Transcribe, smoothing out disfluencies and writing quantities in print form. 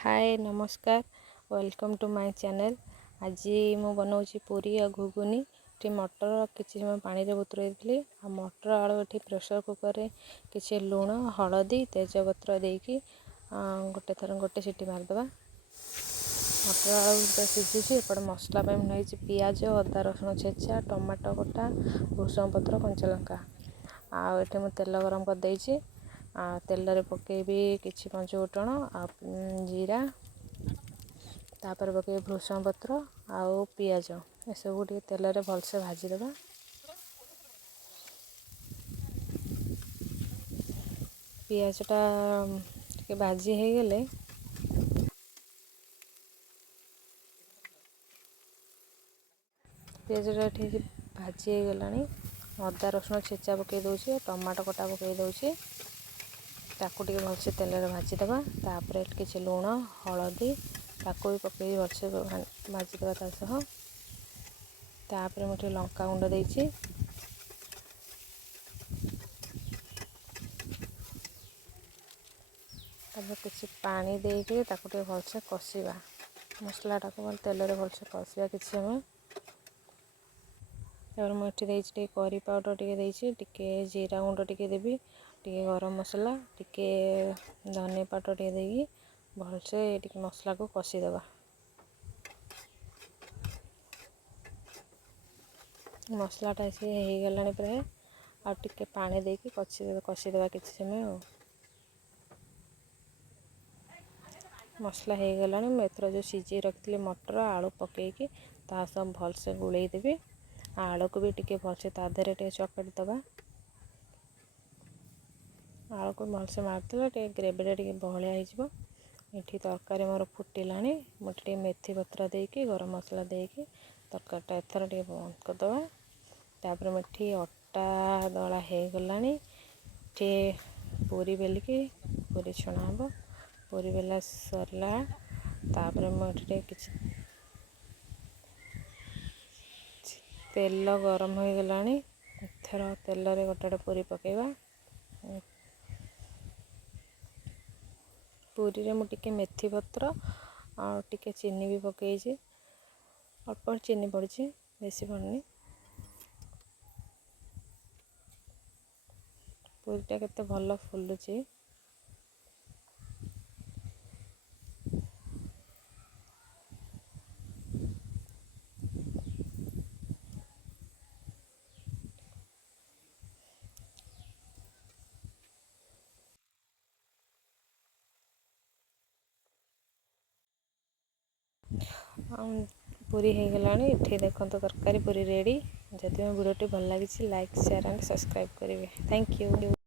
हाय नमस्कार welcome to my channel. आज मु बनाऊँगी पूरी और घुगुनी। मटर किसी समय पानी रे बतुराई थी आ मटर आलू ये प्रेसर कुकर रे किसी लुण हलदी तेजपत्र देकी गोटे थर गोटे सीटी मारदे। मटर आलू सिझुची एपटे मसला नहीं पियाज अदा रसुण छेचा टमाटो कटा भूसंग पत्र कंचा लंका आठ मु तेल गरम कर देइछि। तेल रे पकेबी किछि पंच फुटण आ जीरा तापर पकेबी भूसंग पत्र आउ पियाज ए सब टे तेल रे भलसे भाजीदेबा। पियाजटा टे भाजी हो गले पियाजटा ठीक भाजी हो गलानी अदा रसुण छेचा पकई दूसरी टमाटो कटा पकई दूसरी ताकू टे भलसे तेल रे भाजीदेबा। तापर किसी लुण हलदी ताकू भी पकई भलसे भाजीदेबा तासह तापर मुझे लंका गुंड देइछि तापर किसी पानी देके ताकू टे भलसे कषिबा मसलाटा को तेल रे भलसे कषिबा किसी समय। और मुझे करी पाउडर टे जीरा गुंड टे देवी टे गरम मसला टे धनिया पाउडर टे देकी भलसे टे मसला को कषिदेबा। मसलाटा सी हो गलानी प्राय आ टे पानी देकी कषिदेबा किसी समय। मसला हो गलानी मुझे जो सीझे रखी मटर आलू पकईकी ता सब भलसे गुड़े देवी। आलू को भी टिके भलसे तादेरे टे चकटी दबा। आलू को भलसे मारदेबा टे ग्रेवीटा टे बहलिया हो ये तरकारी मोर फुटिलानी मुझे मेथी पत्र देकी गरम मसला देकी तरकारीटा एथर टे बंद करदे। तापर मुझे अटा दला हो गलानी टे पूरी बेलिकी पूरी छुणा हम पूरी बेला सरला तापर मुझे किसी तेल गरम हो गलानी एथर तेल रे गोटे पूरी पकेबा। पूरी रे मुझे मेथी पत्र और टिके चीनी भी पकई अल्प चीनी पड़ी बेसी पड़नी। पूरीटा केते भल फुलुची। पूरी हो गलानी ये देखो तरकारी पूरी रेडी। जदि मो वीडियो भल लगी लाइक शेयर एंड सब्सक्राइब करेंगे। Thank you.